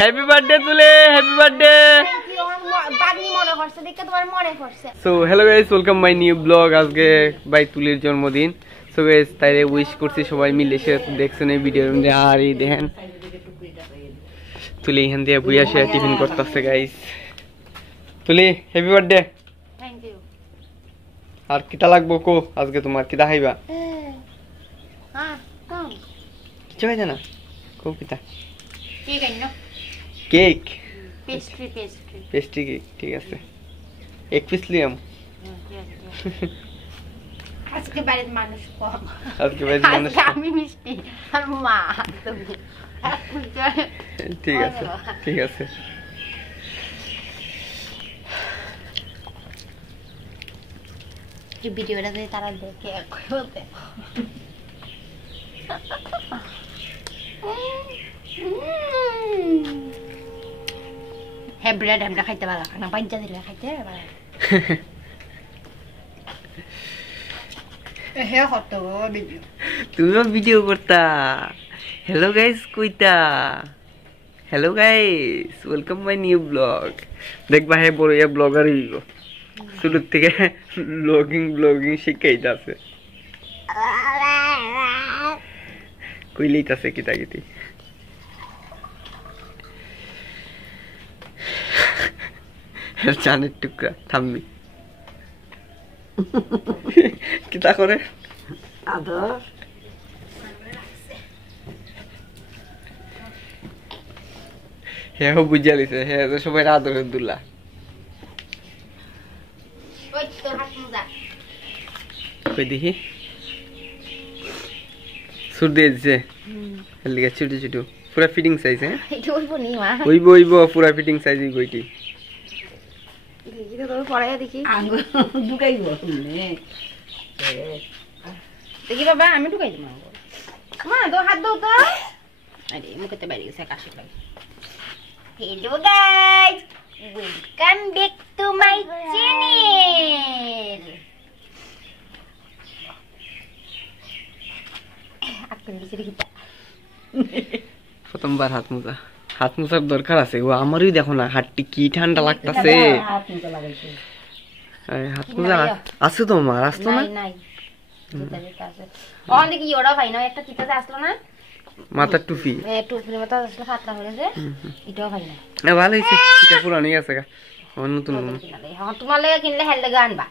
Happy birthday তুলে, happy birthday. So hello guys, welcome my new blog. আজকে ভাই তুলির জন্মদিন। সো গাইস তাইরে উইশ করছি সবাই মিলে, সে দেখছেন এই ভিডিওর মধ্যে। আর এই দেখেন তুলি এখান দিয়ে বুইয়া সে টিফিন করতেছে guys. Tuli happy birthday. Thank you. আর কিটা লাগবো কো? আজকে তোমার কিটা খাইবা? কিছু খাইছে না কো? কিটা? কেক আইনো। কেক? পেস্ট্রি কেক, ঠিক আছে। এক পিস লিয়াম। আজকে বাড়িতে মানুষ কম। আজকে বাড়িতে মানুষ কম। আমি মিষ্টি আর মা তুমি। ঠিক আছে, ঠিক আছে। এই ভিডিওটা যদি তারা দেখে বলতে হেবড়া ঢামড়া খাইতে ভালো না, পাঞ্জা দিলে খাইতে ভালো। হে হতো ভিডিও, তুমিও ভিডিও করতা। হ্যালো গাইস কইতা, hello guys welcome my new blog. দেখবা হে বড় ইয়া ব্লগার হইব, শুরু থেকে ব্লগিং শিখাইতাছে, কইলেইতাছে কিতা কিতি। চানের টুকরা থামবি কিতা করে আদর হ্যাঁ বুঝা লিছে। হ্যাঁ সবাই আদরের দুলা। কই দেখি সুর দিয়ে দিছে ছোট ছোট পুরা ফিটিং সাইজ। হ্যাঁ ওইব পুরা ফিটিং সাইজ বইটি দেখি বাবা, আমি ঢুকাই দিব তো হাত দাও তো। আরে মুখেতে বাইরে গেছে কাশি লাগে। Hello guys, welcome back to my channel. প্রথমবার হাত মোজার দরকার আছে। ও আমারই দেখো না হাতটি কি ঠান্ডা লাগতেছে। হাত মোজা আছে তোমার? আসতো না মাথার টুপি? ভালো হয়েছে, পুরানি আছে নতুন। তোমার কিনলে হেল লেগে আনবা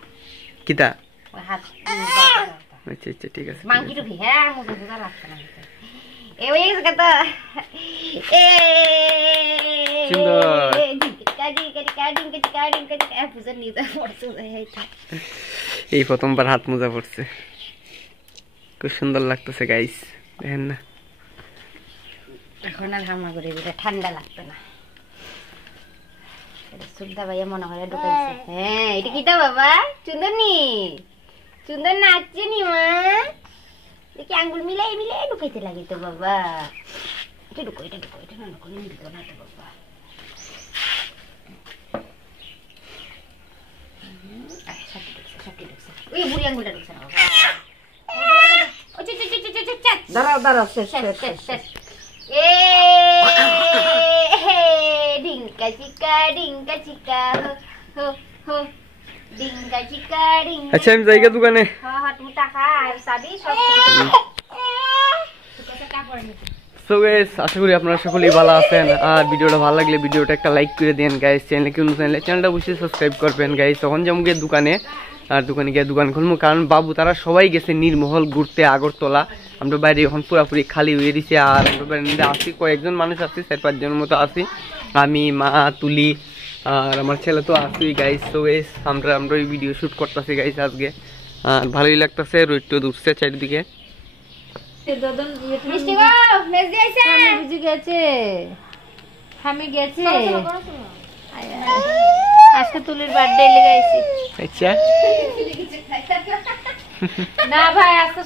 কিতা? আচ্ছা আচ্ছা ঠিক আছে। মাংকি টুপি। হ্যাঁ মোজা লাগছে না। এই প্রথমবার হাত মোজা পড়ছে, খুব সুন্দর লাগতেছে গাইস, দেখেন না? এখন আর হামা করে দিলে ঠান্ডা লাগতো না। সুদ্ধা ভাইয়া মনে করে ঢুকাইছে। হ্যাঁ এটা কিটা বাবা? সুন্দর নাচছে নি মা। দেখি আঙ্গুল মিলাই ঢুকাইতে লাগে তো বাবা। এটা ঢুকো না ঢুকো না তো বাবা। ওই বুড়ি আঙ্গুলটা ঢুকছে না বাবা। দাঁড়াও শেষ। ডিঙ্কা চিকা হো ডিঙ্কা চিকা ডিং। আচ্ছা আমি জায়গা দোকানে। হ্যাঁ তুমি টাকা আর সাবি সব। সো গাইস আশা করি আপনারা সকলেই ভালো আছেন। আর ভিডিওটা ভালো লাগলে ভিডিওটা একটা লাইক করে দেন গাইস। চ্যানেলটা অবশ্যই সাবস্ক্রাইব করবেন গাইস। তখন যাবো গিয়ে দোকানে, আর দোকানে গিয়ে দোকান খুলবো, কারণ বাবু তারা সবাই গেছে নির্মহল ঘুরতে আগরতলা। আমরা বাইরে এখন পুরাপুরি খালি হয়ে দিছি। আর আমরা বাইরে আসি কয়েকজন মানুষ আছি, 4-5 জনের মতো আছি। আমি, মা, তুলি আর আমার ছেলে তো আছি গাইস। সো গাইস আমরা ওই ভিডিও শুট করতেছি গাইস আজকে। আর ভালোই লাগতেছে, রোদ উঠছে চারিদিকে। আজকে তুলির বার্থডে লেগে আইছি। আচ্ছা না ভাই আজকে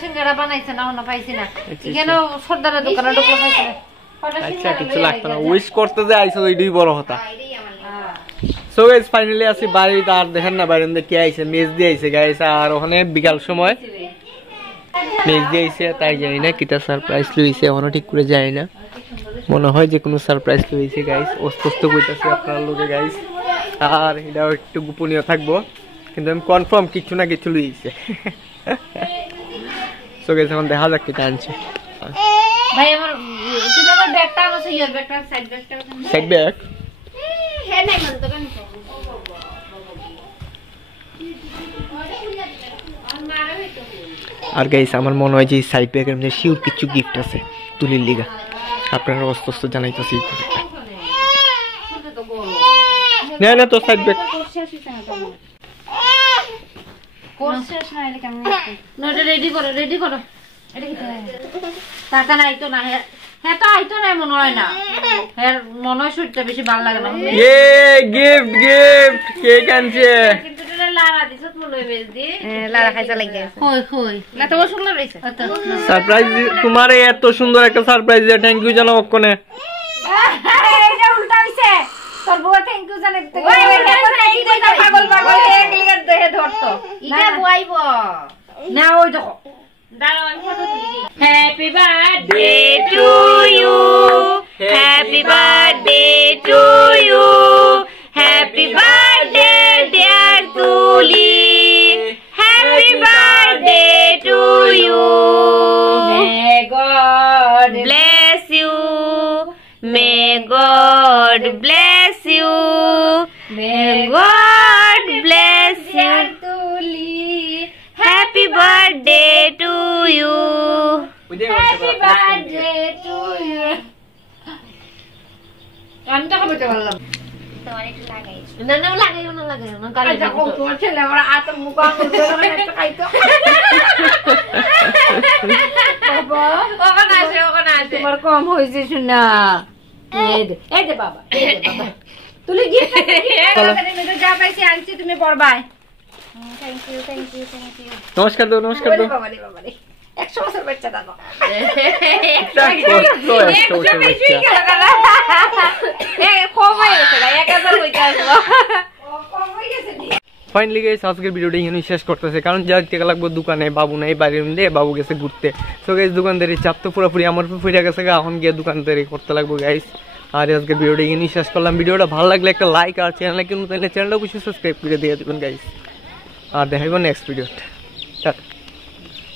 সিঙ্গারা বানাইছে না, হনো পাইছি না। এখানে সর্দারের দোকানে ঢুকলো পাইছি না। আচ্ছা কিছু লাগতো না, উইশ করতে যে আইছো ওইটাই বড় কথা। সো গাইস ফাইনালি আসি বাড়িতে। আর দেখেন না বাইরে কে আইছে, মেজ দিয়ে আইছে গাইস। আর ওখানে বিকাল সময় মেজ দিয়ে আইছে, তাই জানি না কিটা সারপ্রাইজ লইছে এখনো ঠিক করে জানি না। মনে হয় যে কোনো সারপ্রাইজ হয়েছে গাইস, অস্পষ্ট কইতাছি আপনার লোকে গাইস, আর এটাও একটু গোপনীয় থাকবো, কিন্তু আমি কনফার্ম কিছু না কিছু লইছে। সো গাইস এখন দেখা যাক কি আনছে। ভাই আমার তুই আমার ব্যাগটা আমার ইয়ার ব্যাগটা সাইড ব্যাগটা সাইড ব্যাগ হ্যাঁ নাই মানে দোকান আর গাইস আমার মনে হয় যে সাইড ব্যাগের মধ্যে শিওর কিছু গিফট আছে তুলির লিগা, আপনারা অস্পষ্ট জানাইতেছি। না না তো সাইড ব্যাগ রেডি করো টাকা নাই তো না হ্যাঁ তো আইতো নাই মনে হয় না, হ্যাঁ মনে হয় শরীরটা বেশি ভালো লাগে না। গিফট গিফট কেক আনছে, সারপ্রাইজ তোমার এত সুন্দর একটা সারপ্রাইজ, থ্যাংক ইউ জানাও অক্ষণে। তোর বউ থ্যাংক ইউ জানে পাগল পাগল ধরতো না ওই দেখো। Happy birthday to you, happy birthday to you, happy birthday dear Tuli, happy birthday to you. May God bless you, may God bless you, may God bless you Tuli, happy birthday to you, happy birthday to you. আমি তো কবে বললাম তোমার একটু লাগাইছো না না লাগাইও না লাগাইও না কাল দেখো তোমার ছেলে আমার আত মুখ আঙুল ধরে একটা খাইতো বাবা ওখানে আসে তোমার কম হইছে শুনা এই দে বাবা তুই গিফট তাহলে যা পাইছি আনছি তুমি পড়বাই। Thank you thank you thank you. নমস্কার দাও নমস্কার দাও। বাবা রে 100 বছর বাচ্চা দাও। ফাইনালি গাইস আজকের ভিডিওটা এখানে শেষ করতেছে, কারণ যাইতে লাগবো দোকানে, বাবু নাই বাইরে মধ্যে, বাবু গেছে ঘুরতে। সো গাইস দোকানদারি চাপ তো পুরোপুরি আমার ফিরে গেছে, এখন গিয়ে দোকানদারি করতে লাগবো গাইস। আর আজকের ভিডিওটা এখানে শেষ করলাম। ভিডিওটা ভালো লাগলে একটা লাইক, আর চ্যানেলে কিন্তু চ্যানেলটা অবশ্যই সাবস্ক্রাইব করে দিয়ে দেবেন গাইস। আর দেখাবো নেক্সট ভিডিওটা।